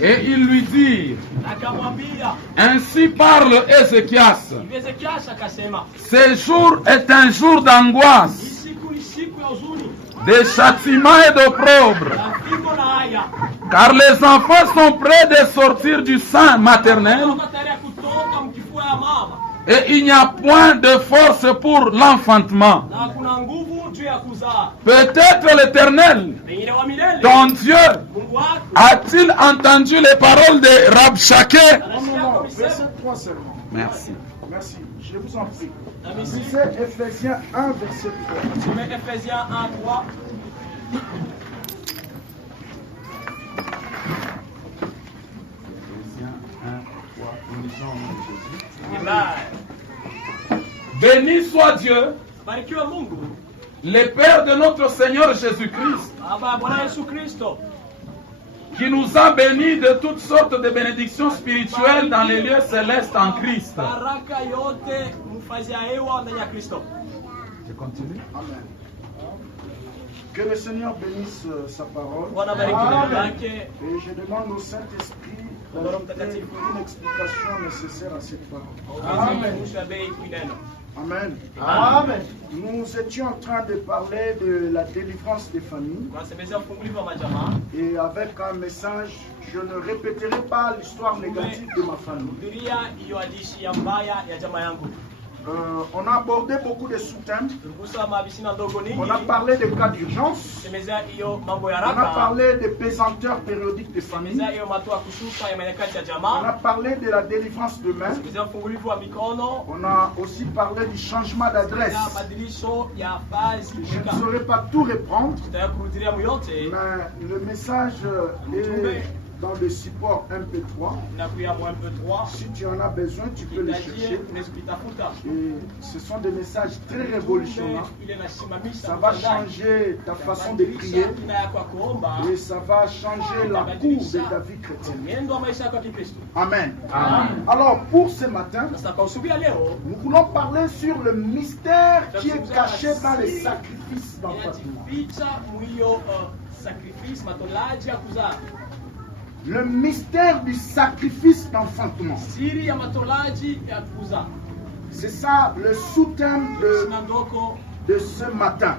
Et ils lui dirent, ainsi parle Ézéchias, ce jour est un jour d'angoisse, de châtiment et d'opprobre, car les enfants sont près de sortir du sein maternel, et il n'y a point de force pour l'enfantement. Peut-être l'Éternel, ton Dieu, a-t-il entendu les paroles de Rabshakeh? Merci. Merci. Je vous en prie. C'est Ephésiens 1, verset 3. Je mets Ephésiens 1, 3. Béni soit Dieu, le Père de notre Seigneur Jésus-Christ, qui nous a bénis de toutes sortes de bénédictions spirituelles dans les lieux célestes en Christ. Je continue. Amen. Que le Seigneur bénisse sa parole. Et je demande au Saint-Esprit d'ajouter une explication nécessaire à cette parole. Amen. Amen. Amen. Nous étions en train de parler de la délivrance des familles. Et avec un message, je ne répéterai pas l'histoire négative de ma famille. On a abordé beaucoup de sous-thèmes. On a parlé des cas d'urgence. On a parlé des pesanteurs périodiques des familles. On a parlé de la délivrance de main. On a aussi parlé du changement d'adresse. Je ne saurais pas tout reprendre, mais le message est dans le support MP3. Si tu en as besoin, tu peux le chercher. Et ce sont des messages très révolutionnaires. Ça va changer ta façon de prier. Et ça va changer la cour de ta vie chrétienne. Amen. Alors, pour ce matin, nous voulons parler sur le mystère qui est caché dans les sacrifices d'enfantement. Le mystère du sacrifice d'enfantement. C'est ça le sous-thème de ce matin.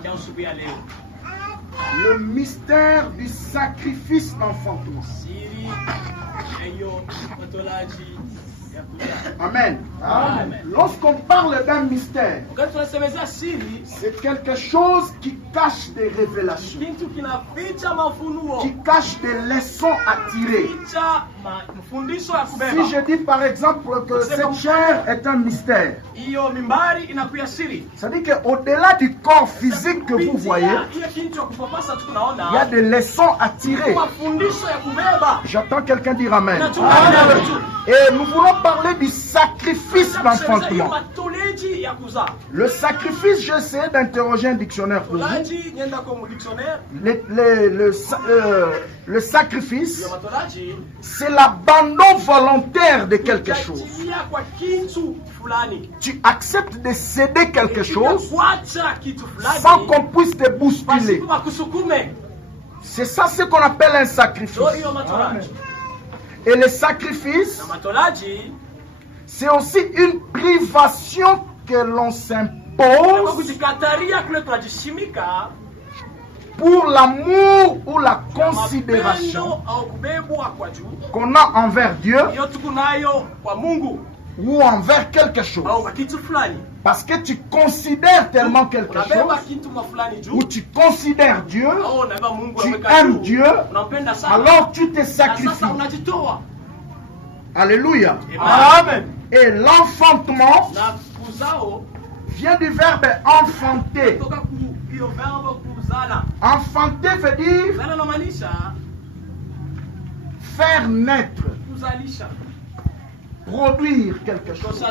Le mystère du sacrifice d'enfantement. Amen. Lorsqu'on parle d'un mystère, c'est quelque chose qui cache des révélations, qui cache des leçons à tirer. Si je dis par exemple que cette chair est un mystère, ça veut dire qu'au-delà du corps physique que vous voyez, il y a des leçons à tirer. J'entends quelqu'un dire Amen. Et nous voulons parler du sacrifice d'enfantement. Le sacrifice, j'essaie d'interroger un dictionnaire pour vous. Le sacrifice, c'est l'abandon volontaire de quelque chose. Tu acceptes de céder quelque chose sans qu'on puisse te bousculer. C'est ça ce qu'on appelle un sacrifice. Et le sacrifice, c'est aussi une privation que l'on s'impose pour l'amour ou la considération qu'on a envers Dieu ou envers quelque chose. Parce que tu considères tellement quelque chose, ou tu considères Dieu, tu aimes Dieu, alors tu te sacrifies. Alléluia. Amen. Et l'enfantement vient du verbe enfanter. Enfanter veut dire faire naître, produire quelque chose,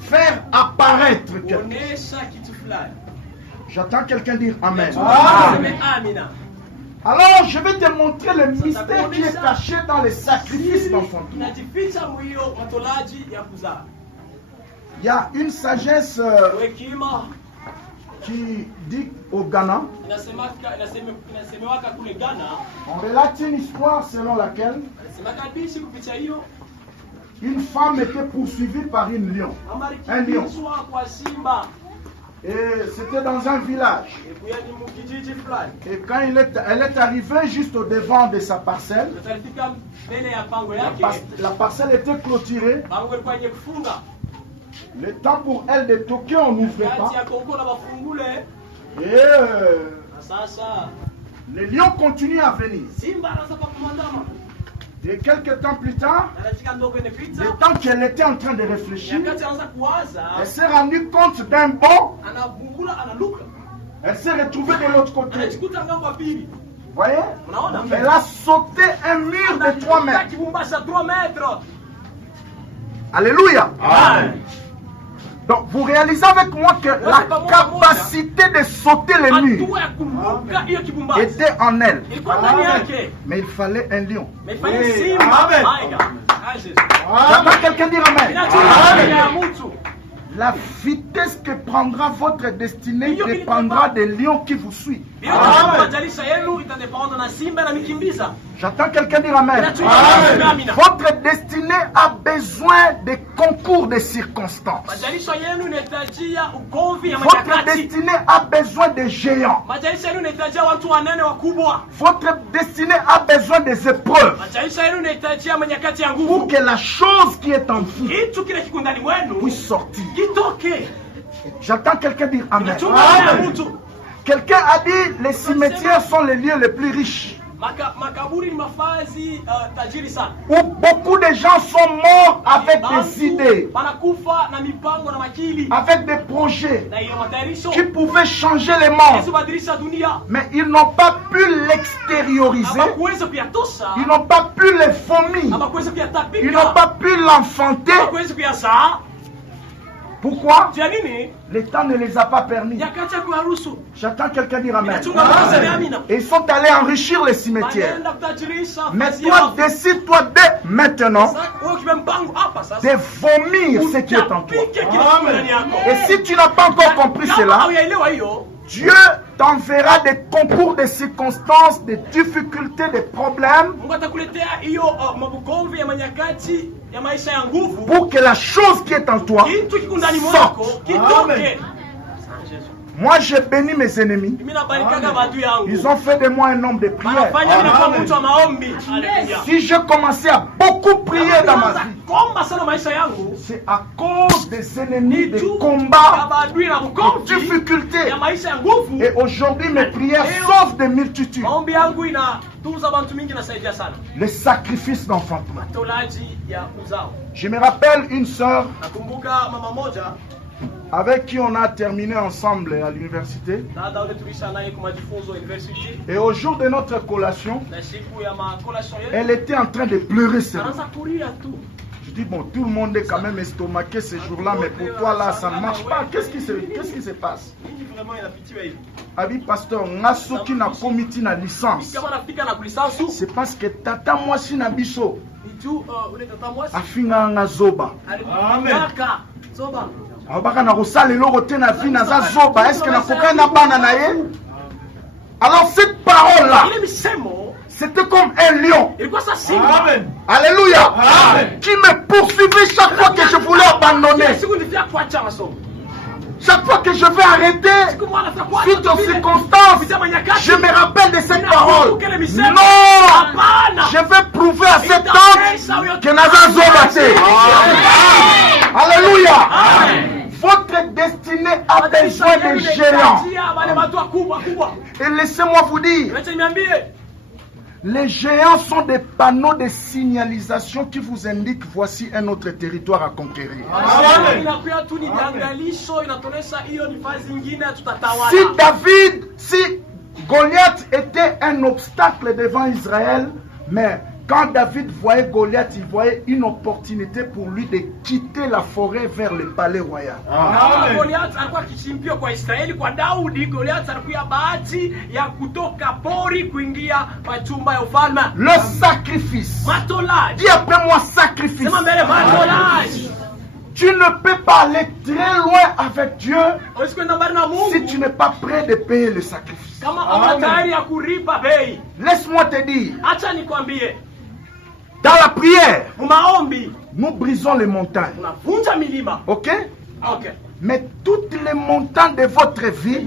faire apparaître quelque chose. J'entends quelqu'un dire Amen. Amen. Alors, je vais te montrer le mystère qui est caché dans les sacrifices d'enfantement. Il y a une sagesse qui dit au Ghana, on relate une histoire selon laquelle une femme était poursuivie par un lion. Et c'était dans un village. Et quand elle est arrivée juste au devant de sa parcelle, la parcelle était clôturée. Le temps pour elle de toquer, on n'ouvrait pas. Et le lion continue à venir. Et quelques temps plus tard, le temps qu'elle était en train de réfléchir, elle s'est rendue compte d'un bond. Elle s'est retrouvée de l'autre côté. Vous voyez? Elle a sauté un mur de 3 mètres. Alléluia. Amen. Donc vous réalisez avec moi que la capacité de sauter les murs était en elle. Mais il fallait un lion. Amen. J'entends quelqu'un dire Amen. La vitesse que prendra votre destinée dépendra des lions qui vous suivent. J'entends quelqu'un dire Amen. Votre destinée a besoin de concours de circonstances. Votre destinée a besoin de géants. Votre destinée a besoin des épreuves pour que la chose qui est en vous puisse sortir. J'entends quelqu'un dire Amen. Quelqu'un a dit les cimetières sont les lieux les plus riches. Où beaucoup de gens sont morts avec des idées, avec des projets qui pouvaient changer les mondes. Mais ils n'ont pas pu l'extérioriser. Ils n'ont pas pu le vomir. Ils n'ont pas pu l'enfanter. Pourquoi? Le temps ne les a pas permis. J'attends quelqu'un dire Amen. Et ils sont allés enrichir les cimetières. Mais toi, décide-toi dès maintenant de vomir ce qui est en toi. Et si tu n'as pas encore compris cela, Dieu t'enverra des concours de circonstances, des difficultés, des problèmes pour que la chose qui est en toi sorte. Amen. Moi, j'ai béni mes ennemis. Ils ont fait de moi un homme de prière. Si j'ai commencé à beaucoup prier dans ma vie, c'est à cause des ennemis, des combats, des difficultés. Et aujourd'hui, mes prières sauvent des multitudes. Le sacrifice d'enfantement. Je me rappelle une sœur avec qui on a terminé ensemble à l'université. Et au jour de notre collation, elle était en train de pleurer. Je dis, bon, tout le monde est quand même estomaqué ce jour-là, mais pour toi là, ça ne marche pas. Qu'est-ce qui se passe? Abi pasteur, Nasoki na komiti na licence. C'est parce que tata moi si na biso. Afinga nga zoba. Amen. Alors cette parole là, c'était comme un lion. Amen. Alléluia. Amen. Qui me poursuivait chaque fois que je voulais abandonner. Chaque fois que je vais arrêter, suite aux circonstances, je me rappelle de cette parole. Non, je vais prouver à cet homme que Naza Zobate. Alléluia. Votre destinée a besoin de géants. Et laissez-moi vous dire, les géants sont des panneaux de signalisation qui vous indiquent voici un autre territoire à conquérir. Si Goliath était un obstacle devant Israël, mais quand David voyait Goliath, il voyait une opportunité pour lui de quitter la forêt vers le palais royal. Le sacrifice. Dis après moi sacrifice. Tu ne peux pas aller très loin avec Dieu si tu n'es pas prêt de payer le sacrifice. Laisse-moi te dire, dans la prière, nous brisons les montagnes. Ok? Mais toutes les montagnes de votre vie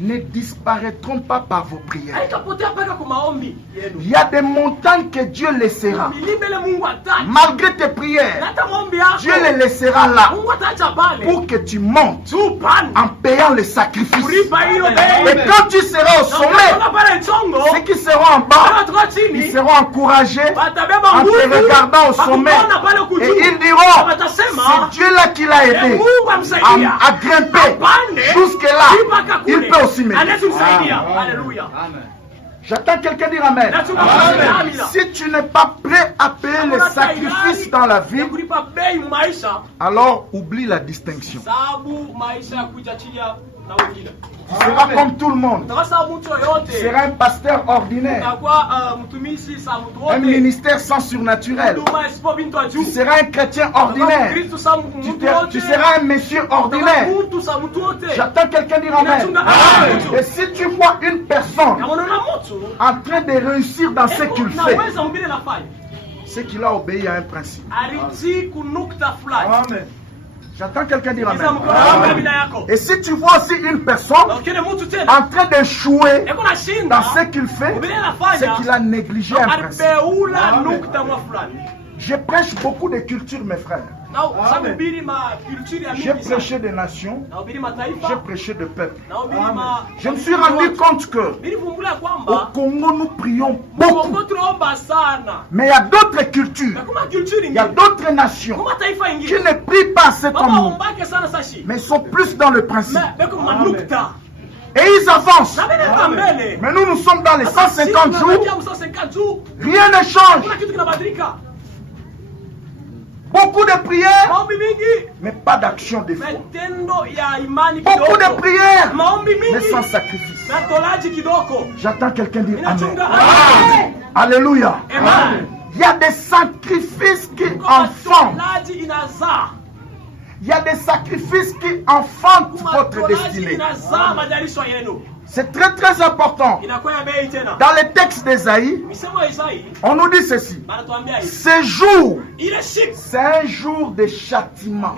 ne disparaîtront pas par vos prières. Il y a des montagnes que Dieu laissera. Malgré tes prières, Dieu les laissera là pour que tu montes en payant les sacrifices. Et quand tu seras au sommet, ceux qui seront en bas, ils seront encouragés en te regardant au sommet. Et ils diront, c'est Dieu là qui l'a aidé à grimper jusque-là. Il peut aussi m'aider. J'attends quelqu'un dire Amen. Si tu n'es pas prêt à payer les sacrifices dans la vie, alors oublie la distinction. Tu seras comme tout le monde. Tu seras un pasteur ordinaire. Un ministère sans surnaturel. Tu seras un chrétien ordinaire. Tu seras un monsieur ordinaire. J'attends quelqu'un dire Amen. Et si tu vois une personne en train de réussir dans ce qu'il fait, c'est qu'il a obéi à un principe. Amen. J'attends quelqu'un dire Amen. Et si tu vois aussi une personne en train d'échouer dans ce qu'il fait, c'est qu'il a négligé un principe. Je prêche beaucoup de cultures, mes frères. J'ai prêché des nations, j'ai prêché de peuples. Je me suis rendu compte que au Congo nous prions beaucoup, mais il y a d'autres cultures, il y a d'autres nations qui ne prient pas assez comme nous, mais sont plus dans le principe. Et ils avancent. Mais nous sommes dans les 150 jours, rien ne change. Beaucoup de prières, mais pas d'action de foi. Beaucoup de prières, mais sans sacrifice. J'attends quelqu'un dire Amen. Alléluia. Il y a des sacrifices qui enfantent. Il y a des sacrifices qui enfantent votre destinée. C'est très très important. Dans les textes d'Ésaïe, on nous dit ceci. Ce jour, c'est un jour de châtiment.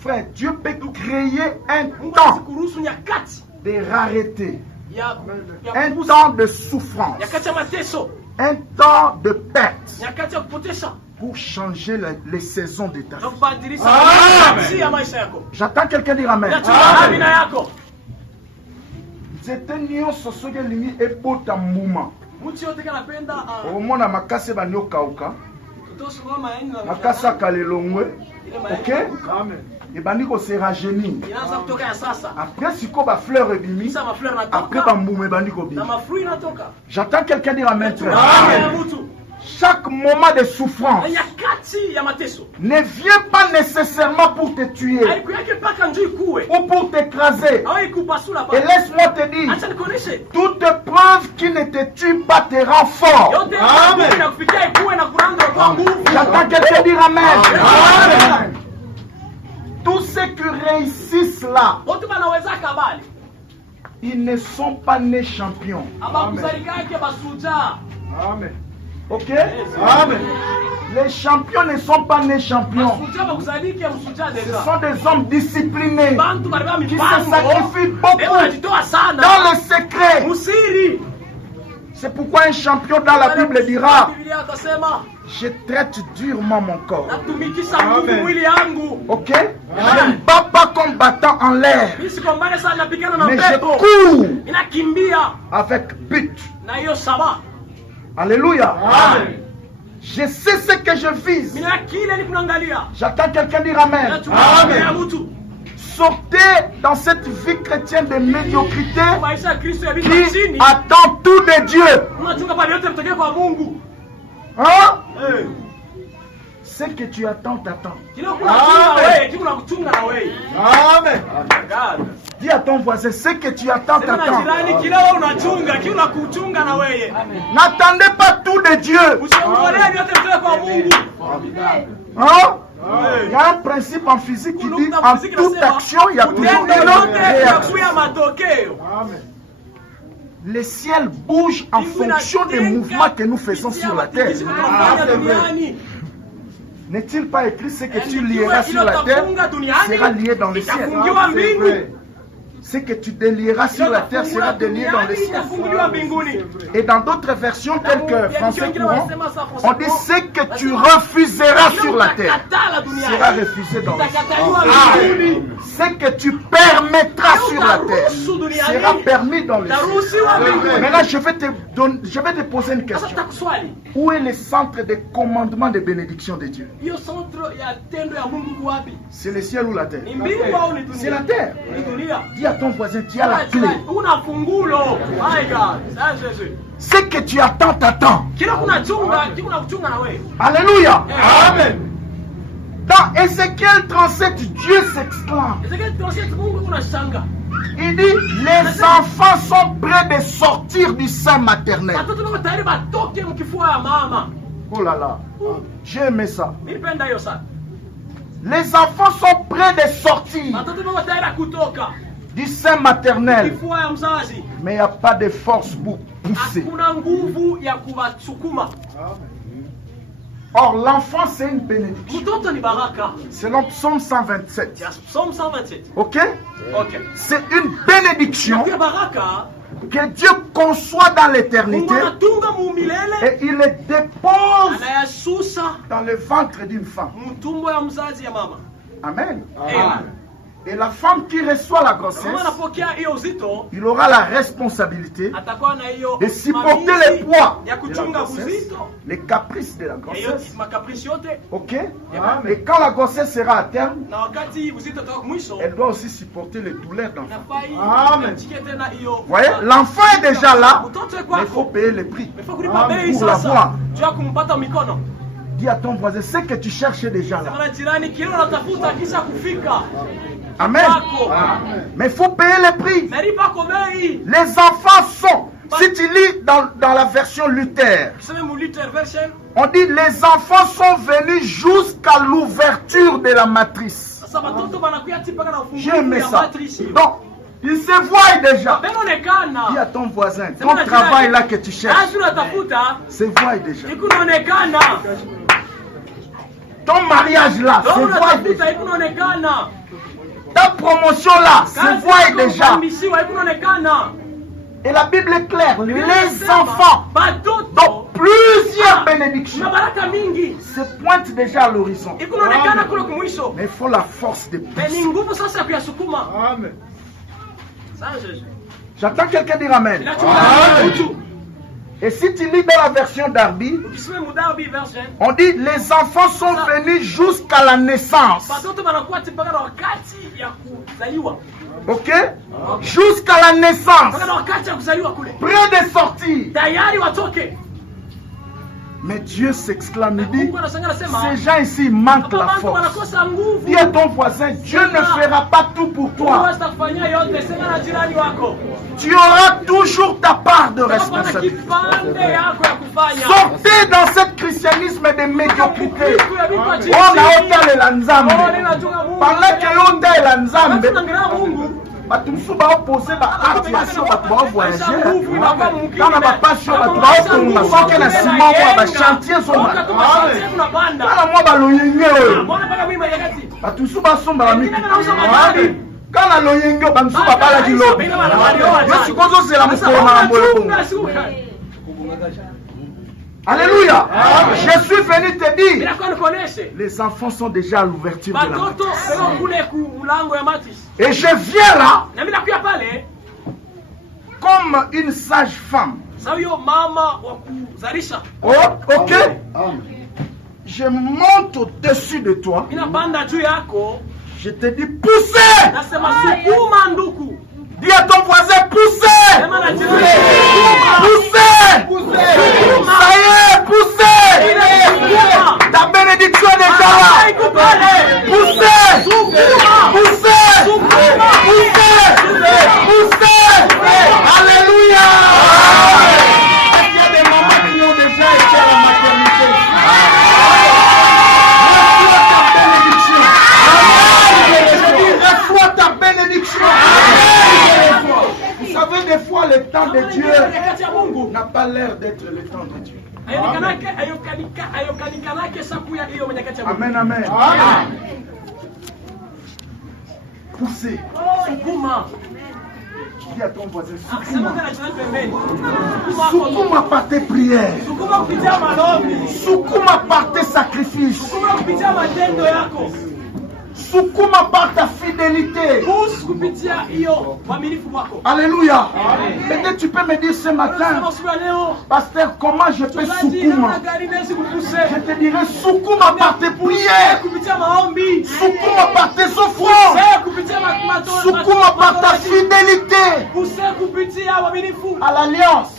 Frère, Dieu peut créer un temps de rareté, un temps de souffrance, un temps de perte, pour changer les saisons de ta vie. J'attends quelqu'un dire Amen. C'était nyonso soki elingi ebota mbuma. Omona makase bandi okauka. Makase akalelongwe. Ok? Ebandi se rajeunir. Après siko ba fleur ebimi. Après ba mbuma ebandi kobima. J'attends quelqu'un dire Amen. Chaque moment de souffrance ne vient pas nécessairement pour te tuer ou pour t'écraser. Et laisse-moi te dire, toute preuve qui ne te tue pas te rend fort. J'attends quelqu'un dire Amen. Tous ceux qui réussissent là, ils ne sont pas nés champions. Amen. Ok? Amen. Les champions ne sont pas nés champions. Ce sont des hommes disciplinés qui se sacrifient beaucoup dans le secret. C'est pourquoi un champion dans la Bible dira: je traite durement mon corps. Amen. Ok? Je ne bats pas combattant en l'air, mais je cours avec but. Alléluia. Amen. Je sais ce que je vise. J'attends quelqu'un dire Amen. Amen. Sortez dans cette vie chrétienne de médiocrité qui attend tout de Dieu. Hein? Ce que tu attends, t'attends. Amen. Dis à ton voisin, ce que tu attends, t'attends. N'attendez pas tout de Dieu. Hein? Il y a un principe en physique qui dit en toute action, il y a toujours une réaction. Le ciel bouge en fonction des mouvements que nous faisons sur la terre. N'est-il pas écrit ce que tu lieras sur la terre sera lié dans le ciel? Ce que tu délieras sur la terre sera délié dans le ciel. Et dans d'autres versions telles que français courant, on dit ce que tu refuseras sur la terre sera refusé dans le ciel. Ce que tu permettras sur la terre sera permis dans le ciel. Maintenant, je vais te poser une question. Où est le centre de commandement de bénédiction de Dieu? C'est le ciel ou la terre? C'est la terre. Dis à ton voisin, tu as la clé. Ce que tu attends, t'attends. Alléluia. Amen. Dans Ézéchiel 37, Dieu s'exclame. Il dit, les enfants sont prêts de sortir du sein maternel. Oh là là, j'ai aimé ça. Les enfants sont prêts de sortir du sein maternel. Mais il n'y a pas de force pour pousser. Or, l'enfant, c'est une bénédiction. Selon Psaume 127. Ok? C'est une bénédiction que Dieu conçoit dans l'éternité et il les dépose dans le ventre d'une femme. Amen. Et la femme qui reçoit la grossesse, il aura la responsabilité de supporter les poids de la grossesse, les caprices de la grossesse. Ok? Et quand la grossesse sera à terme, elle doit aussi supporter les douleurs d'enfant. Amen. Vous voyez, l'enfant est déjà là, mais il faut payer le prix pour l'avoir. Dis à ton voisin, ce que tu cherches déjà là. Amen. Mais il faut payer le prix. Les enfants sont, si tu lis dans la version Luther, on dit les enfants sont venus jusqu'à l'ouverture de la matrice. J'ai aimé ça. Donc, ils se voient déjà. Dis à ton voisin, ton travail là que tu cherches, se voit déjà. Ton mariage là, se voit déjà. Ta promotion là, se voit déjà. Et la Bible est claire, les enfants, donc plusieurs bénédictions, se pointent déjà à l'horizon. Mais il faut la force de pousser. Amen. J'attends quelqu'un dire Amen. Et si tu lis dans la version Darby, on dit les enfants sont venus jusqu'à la naissance. Ok? Jusqu'à la naissance. Près de sortir. Mais Dieu s'exclame, il dit, ces gens ici manquent la force. Dis à ton voisin, Dieu ne fera pas tout pour toi. Tu auras toujours ta part de responsabilité. Sortez dans ce christianisme de médiocrité. On a ôté la nzambe. Pendant que ôté la nzambe, batumsu ba opposer ba activation ba ba voyager kana ba passion ba ba okonga soke na sima kwa ba chantier so ba kana mo ba loyenge batumsu ba somba ba miki kana loyenge ba msu ba bala di lobi yo sikozo sela mukona na mbolo bongo. Alléluia. Je suis venu te dire, les enfants sont déjà à l'ouverture de la matrice. Et je viens là comme une sage femme. Oh, ok. Je monte au-dessus de toi. Je te dis poussez. Dis à ton voisin, poussez! Poussez! Ça y est, poussez! Ta bénédiction est déjà n'a pas l'air d'être le temps de Dieu. Amen, amen. Poussez. Dis à ton voisin, Soukouma par tes prières. Soukouma par tes sacrifices. Soukouma par ta fidélité. Alléluia. Peut-être tu peux me dire ce matin, pasteur, comment je peux soukouma? Je te dirais soukouma par tes prières. Soukouma par tes offrandes. Soukouma par ta fidélité à l'alliance.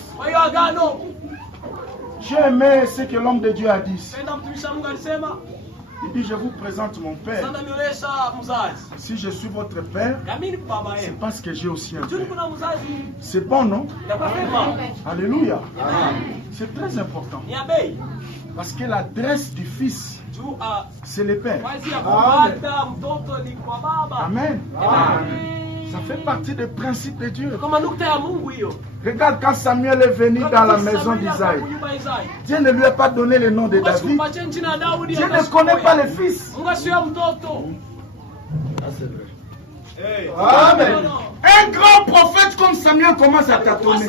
J'ai aimé ce que l'homme de Dieu a dit. Il dit, je vous présente mon père. Si je suis votre père, c'est parce que j'ai aussi un père. C'est bon, non? Alléluia. C'est très important. Parce que l'adresse du fils, c'est le père. Amen. Ça fait partie des principes de Dieu. Regarde quand Samuel est venu dans la maison d'Isaïe. Dieu ne lui a pas donné le nom de David. Dieu ne connaît pas le fils. Amen. Un grand prophète comme Samuel commence à tâtonner.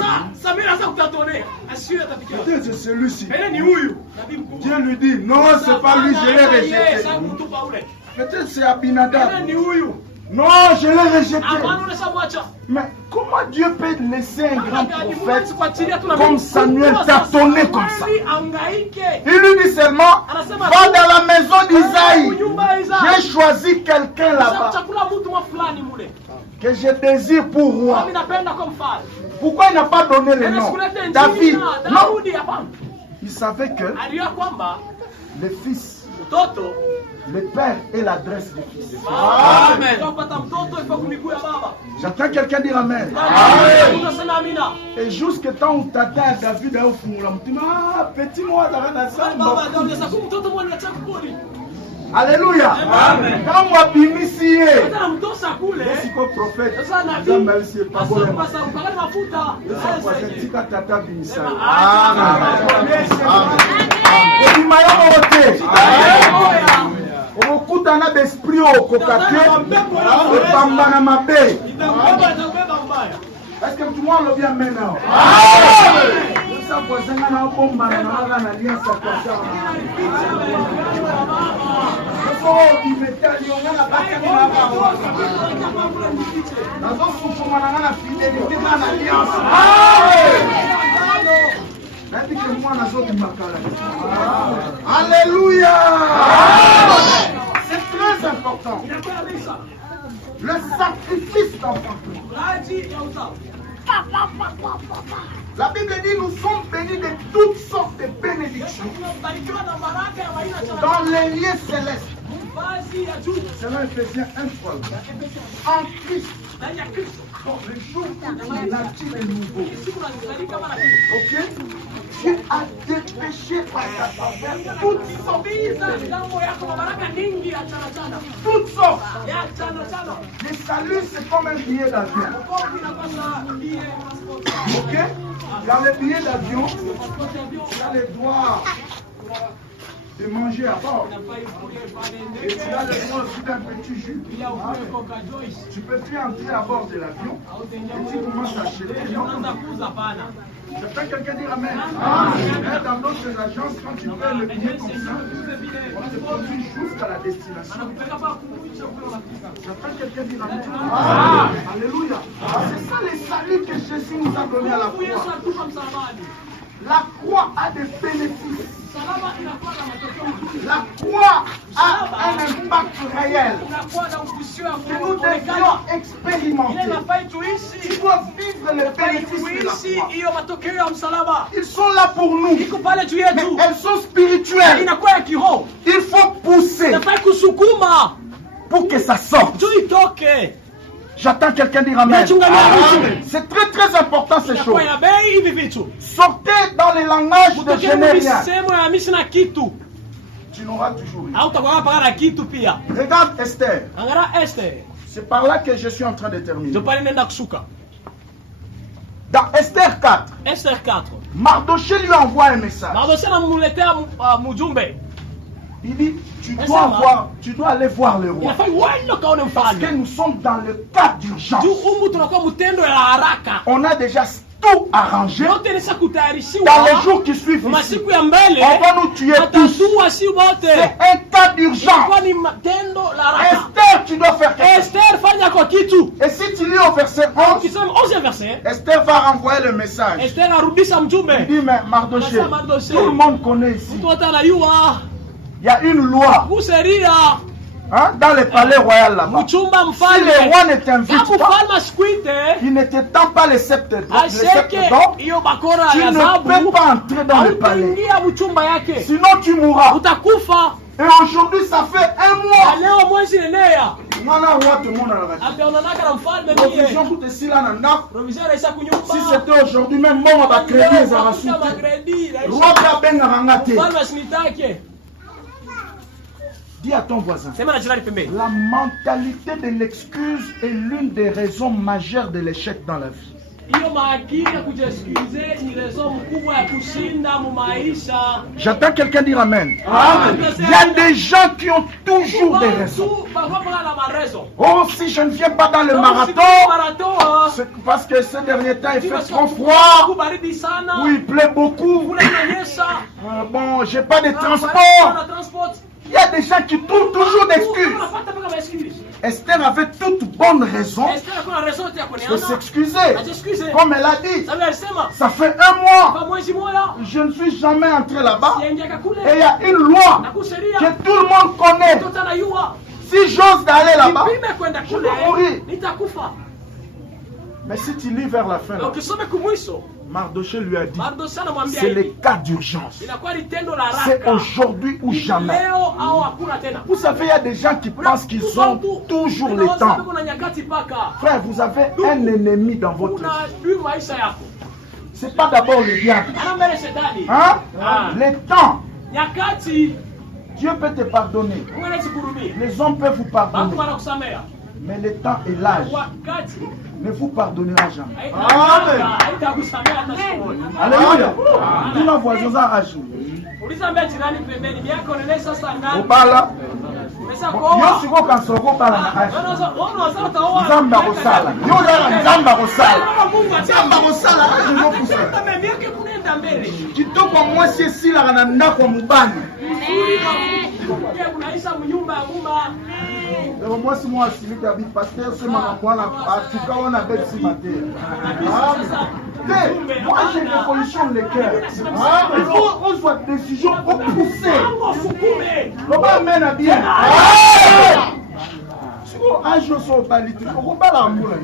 Peut-être c'est celui-ci. Dieu lui dit, non, c'est pas lui, je l'ai rejeté. Peut-être c'est Abinadab. Non, je l'ai rejeté. Mais comment Dieu peut laisser un grand prophète comme Samuel tâtonner comme ça? Il lui dit seulement, va dans la maison d'Isaïe. J'ai choisi quelqu'un là-bas que je désire pour roi. Pourquoi il n'a pas donné le nom? David. Non. Il savait que le fils, le père est l'adresse du fils. Amen. J'entends quelqu'un dire Amen. Amen. Et jusqu'à temps où t'attends à David, petit moi, alléluia. Quand moi bimisi, c'est quoi prophète? Okutana d'esprit au kokate, opambana mabe. Est-ce que tout le monde le vient maintenant? Ça voisin na bomba na na lia sa kwasa. Oh, il métal yo na baka na ba. Na zo sukuma na fidélité na alliance. Alléluia. C'est très important. Le sacrifice d'enfant. La Bible dit nous sommes bénis de toutes sortes de bénédictions dans les lieux célestes. Selon Ephésiens 1:3. En Christ. Le jour où il a dit le nouveau. Ok? Dieu a dépêché par sa faveur toutes sortes. Toutes sortes. Le salut, c'est comme un billet d'avion. Ok? Il y a le billet d'avion, il y a les droits de manger à bord. Et tu as le droit aussi d'un petit jus. Tu ne peux plus entrer à bord de l'avion. Et tu commences à acheter. J'entends quelqu'un dire Amen. Dans d'autres agences, quand tu payes le billet comme ça, on te conduit jusqu'à la destination. J'entends quelqu'un dire Amen. Alléluia. C'est ça le salut que Jésus nous a donné à la croix. La croix a des bénéfices. La croix a un impact réel que nous devions expérimenter. Tu dois vivre les bénéfices de la croix. Ils sont là pour nous, mais elles sont spirituelles. Il faut pousser pour que ça sorte. J'attends quelqu'un dire Amen. C'est très très important ces choses. Sortez dans les langages de générien. Tu n'auras toujours rien. Regarde Esther. C'est par là que je suis en train de terminer. Dans Esther 4, Esther 4, Mardoché lui envoie un message. Mardoché a mujumbe. Il dit, tu dois aller voir le roi. Parce que nous sommes dans le cas d'urgence. On a déjà tout arrangé. Dans les jours qui suivent ici, on va nous tuer tous. C'est un cas d'urgence. Esther, tu dois faire quelque chose. Et si tu lis au verset 11, Esther va renvoyer le message. Il dit, mais Mardoché, tout le monde connaît ici. Il y a une loi hein, dans le palais royal là-bas. Si le roi ne t'invite pas, il ne te tend pas le sceptre d'or, tu ne peux pas entrer dans le palais. Sinon tu mourras. Et aujourd'hui ça fait un mois. Si c'était aujourd'hui, même moi on va créer ça. Dis à ton voisin, la mentalité de l'excuse est l'une des raisons majeures de l'échec dans la vie. J'entends quelqu'un dire amen. Il y a des gens qui ont toujours des raisons. Oh, si je ne viens pas dans le marathon, c'est parce que ces derniers temps il fait trop froid. Oui, il plaît beaucoup. Bon, j'ai pas de transport. Il y a des gens qui trouvent toujours d'excuses. Esther avait toute bonne raison de s'excuser. Comme elle a dit, ça fait un mois, je ne suis jamais entré là-bas. Et il y a une loi que tout le monde connaît. Si j'ose d'aller là-bas, je vais mourir. Mais si tu lis vers la fin, là, Mardoché lui a dit, c'est le cas d'urgence. C'est aujourd'hui ou jamais. Vous savez, il y a des gens qui pensent qu'ils ont toujours le temps. Frère, vous avez un ennemi dans votre vie. Ce n'est pas d'abord le diable. Hein? Le temps. Dieu peut te pardonner. Les hommes peuvent vous pardonner. Mais le temps et l'âge ne vous pardonnera jamais. Amen. Alléluia. Dis nos voisins à âge. Obala. Yo siko kansoko bala na âge. Nzamba kosala. Yo la nzamba kosala. Nzamba kosala âge no kusa. Kitoko mwasi esila na ndako mubani. Moi, si moi, si je suis pasteur, c'est ma moi, en tout cas, on a bête si matin. Moi, j'ai une révolution de cœur. Il faut qu'on soit décision pour pousser. On va mener à bien. Si on a joué sur le palais, on va pas la moule.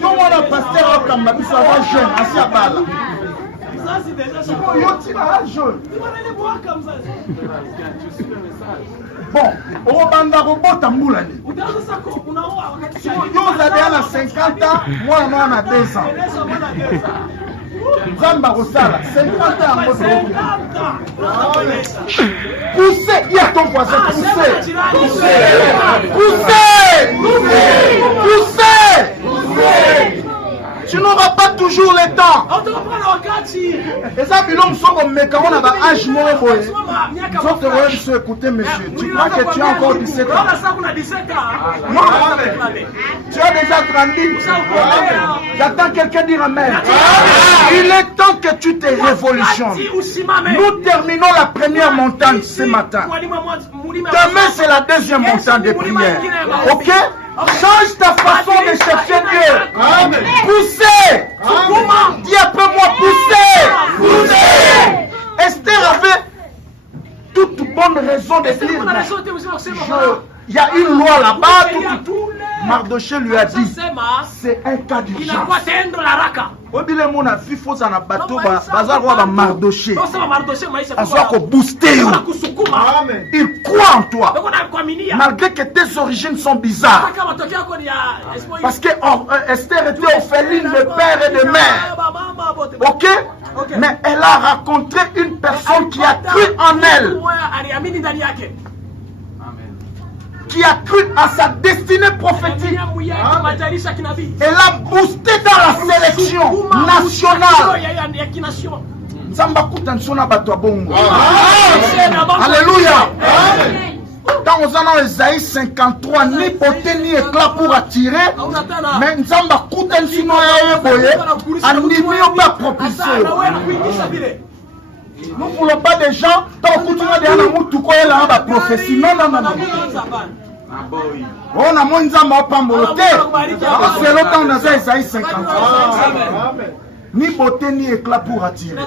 Donc, on a pasteur, comme ma ça va jeune, assis à balle. Bon, on va banda robot à moulani. Vous avez à 50 ans, moi on a 2 ans. Zamba Rosala, 50 ans à poussez, il y a ton voisin, poussez. Tu n'auras pas toujours le temps. Et ça, nous sommes méca, on a un âge moins beau. Sauf que vous se écouter, monsieur. Tu crois que tu as encore 17 ans? Non, tu as déjà grandi. J'attends quelqu'un dire amen. Il est temps que tu te révolutionnes. Nous terminons la première montagne ce matin. Demain, c'est la deuxième montagne de prière. Ok? Change ta façon de chercher Dieu. Amen. Poussez. Dis après moi, poussez. Esther avait toute bonne raison de dire. Il y a une loi là-bas. Mardoché lui a dit, c'est un cas d'urgence. Obile mon avis, faut en abattre, bazar roi Mardoché. Azwa ko booster. Il croit en toi. Malgré que tes origines sont bizarres. Parce que Esther était orpheline de père et de mère. Ok? Mais elle a rencontré une personne qui a cru en elle. qui a cru à sa destinée prophétique. Elle a boosté dans la sélection nationale. Alléluia. Dans Esaïe 53, ni beauté ni éclat pour attirer, mais nous avons beaucoup nous ne voulons pas des gens qui ont la prophétie. Non, non, non, non. On a moins de gens c'est le temps d'Esaïe 53. Ni beauté ni éclat pour attirer.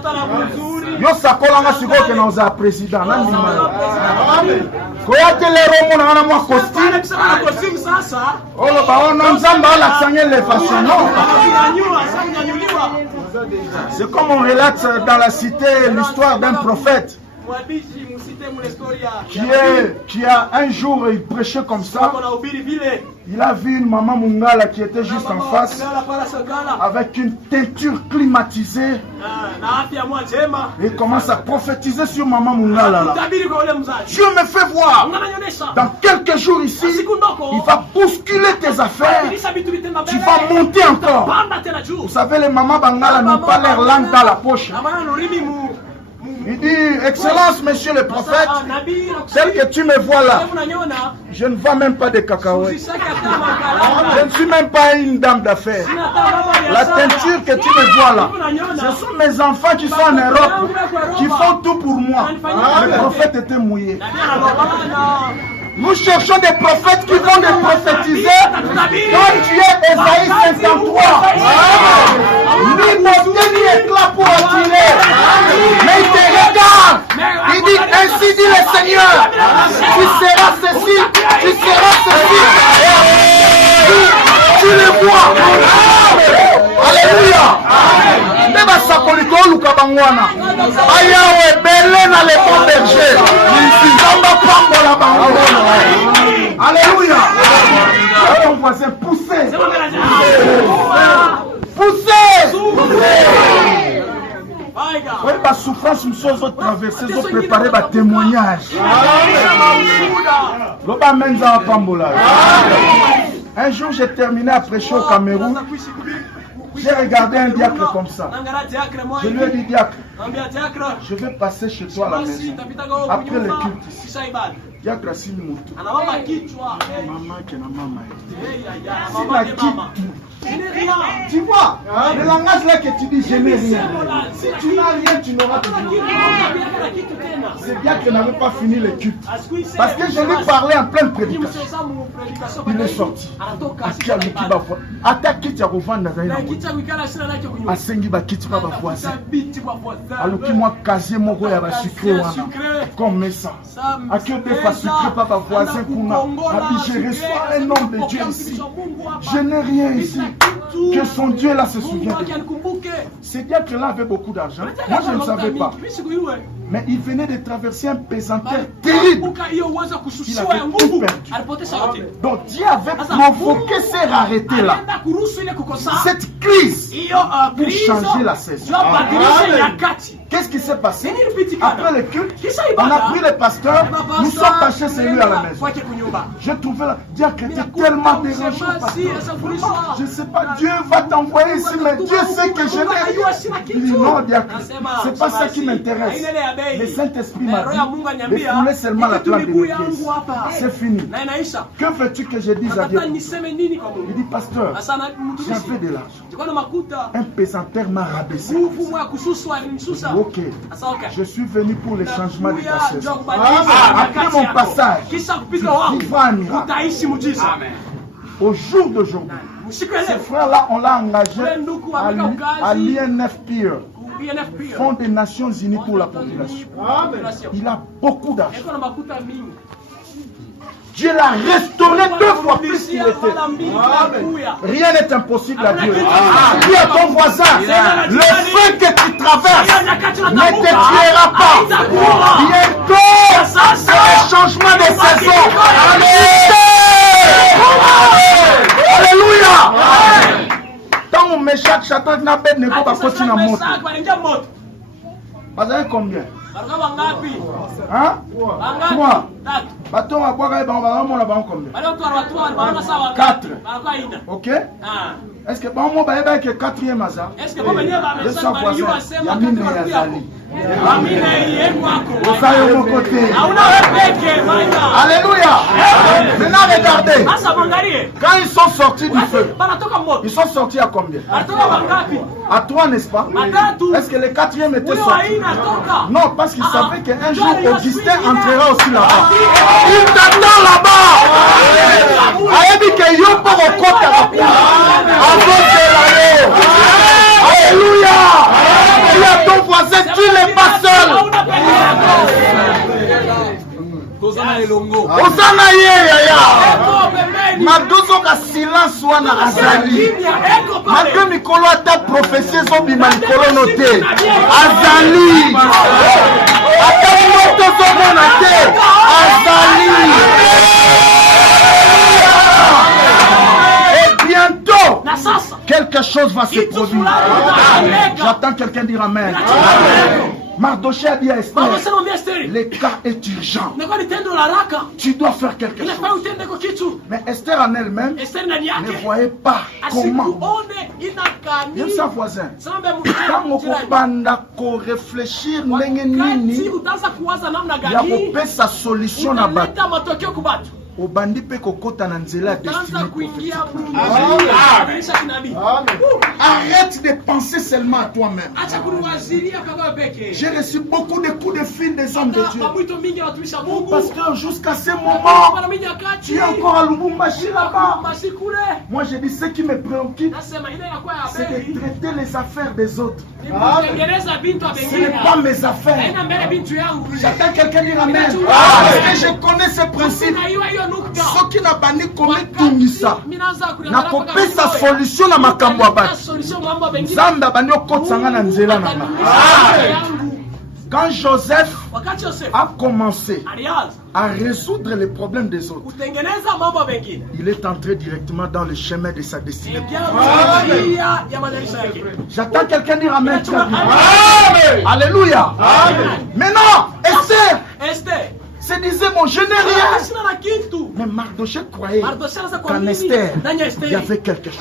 Yo sakolanga siko ke na za président na ndima. Ko ya tele romo na mwa costume sasa. Olo ba ono nzamba la sanye le fashion. C'est comme on relate dans la cité l'histoire d'un prophète qui a un jour il prêchait comme ça. Il a vu une maman Mungala qui était juste en face avec une teinture climatisée. Il commence à prophétiser sur maman Mungala. Dieu me fait voir. Dans quelques jours ici, il va bousculer tes affaires. Tu vas monter encore. Vous savez, les mamans Bangala n'ont pas leur langue dans la poche. Il dit, Excellence, monsieur le prophète, tel que tu me vois là, je ne vends même pas de cacahuètes. Je ne suis même pas une dame d'affaires. La teinture que tu me vois là, ce sont mes enfants qui sont en Europe, qui font tout pour moi. Le prophète était mouillé. Nous cherchons des prophètes qui vont les prophétiser quand tu es Esaïe 53. Ni beauté ni éclat pour attirer. Mais il te regarde. Il dit, ainsi dit le Seigneur, tu seras ceci, tu seras ceci. Tu le vois. Alléluia. Neba sakolito luka bangwana. Ayawe belena les bons bergers. Nzamba pambola bangwana. Alléluia. Ton voisin, poussez. Poussez. Oui, ma souffrance, nous sommes traversés, nous sommes préparés à témoignage. Un jour, j'ai terminé à prêcher au Cameroun. J'ai regardé un diacre comme ça. Je lui ai dit, diacre, je vais passer chez toi à la maison. Après le culte ici. Diacre, si nous moutons. Maman qui est maman. Tu vois, le langage là que tu dis, je n'ai rien. Si tu n'as rien, tu n'auras rien. C'est bien qu'il n'avait pas fini le culte. Parce que je lui parlais en pleine prédication. Il est sorti. Attaque qui t'a revendu dans un asengi ba kiti pa ba voisin. Alors qui moi casier mon goya ba sucré comme ça. À qui on peut faire sucré pa ba voisin kuna. Je reçois un nom de Dieu ici. Je n'ai rien ici. Que son Dieu là se souvient de moi. C'est bien que là avait beaucoup d'argent. Moi je ne savais pas. Mais il venait de traverser un pesanteur terrible. Il avait tout perdu. Donc Dieu avait provoqué ces raretés là. Cette crise pour changer la saison. Qu'est-ce qui s'est passé? Après le culte, on a pris le pasteur, nous sommes cachés chez lui à la maison. J'ai trouvé là, Dieu était tellement dérangeant. Je ne sais pas, Dieu va t'envoyer ici, mais Dieu sait que je n'ai rien. Il dit non, diacre, c'est pas ça qui m'intéresse. Le Saint-Esprit m'a dit de fouler seulement la plaque de l'église. C'est fini. Que veux-tu que je dise à Dieu? Il dit, pasteur, j'avais de l'argent. Un pesanteur m'a rabaissé. Ok, je suis venu pour le changement de ta saison. Après mon passage, tu vivras un miracle. Au jour d'aujourd'hui, ces frères-là, on l'a engagé à l'INFPE, Fonds des Nations Unies pour la population. Il a beaucoup d'argent. Dieu l'a restauré 2 fois plus qu'il était. Rien n'est impossible à Dieu. Dis à ton voisin, le feu que tu traverses ne te tuera pas. Bientôt, c'est un changement de saison. Alléluia. Tant on met chaque château de Nabed ne peut pas continuer à monter. Vous avez combien? Hein? 3. Bâton à boire, on va combien? 4. Ok? Est-ce que bon, moi, je vais 4e hasard? Est-ce que vous venez à la maison? Alléluia. Maintenant regardez. Quand ils sont sortis du feu, ils sont sortis à combien? À 3, n'est-ce pas? Est-ce que le 4e était sorti? Non, parce qu'ils savaient qu'un jour Augustin entrera aussi là-bas. Il t'attend là-bas. Alléluia. Tu as ton voisin, tu n'es pas seul. Osana ye yaya. Madozo ka silence wana azali. Malgré mikolo ata prophétie zobima mikolo noté. Azali. Ata moto zobona te. Azali. Et bientôt quelque chose va se produire. J'attends quelqu'un dire amen. Mardoché a dit à Esther, le cas est urgent. Tu dois faire quelque chose. Mais Esther en elle-même ne voyait pas comment. Il y a sa voisin. Quand on peut réfléchir, il y a sa solution à battre. Au bandit peut kokota na nzela destiné. Arrête de penser seulement à toi-même. J'ai reçu beaucoup de coups de fil des hommes de Dieu. Pasteur, jusqu'à ce moment, tu es encore à Lubumbashi là-bas. Moi, je dis ce qui me préoccupe, c'est de traiter les affaires des autres. Ce n'est pas mes affaires. J'attends quelqu'un dire amen. Parce que je connais ce principe. Ce qui n'a pas ni commis tout ça. N'a pas sa solution à ma camboaba. Zamba banyo kotsanga na nzela na. Quand Joseph a commencé à résoudre les problèmes des autres, il est entré directement dans le chemin de sa destinée. J'attends quelqu'un dire amen. Alléluia. Maintenant, Esther se disait, bon, je n'ai rien. Mais Mardoché croyait qu'en Esther, il y avait quelque chose.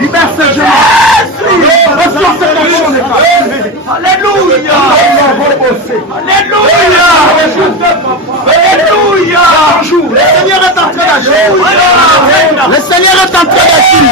Libère ces gens. Alléluia. Alléluia. Alléluia. Le Seigneur est en train d'agir. Le Seigneur est en train d'agir.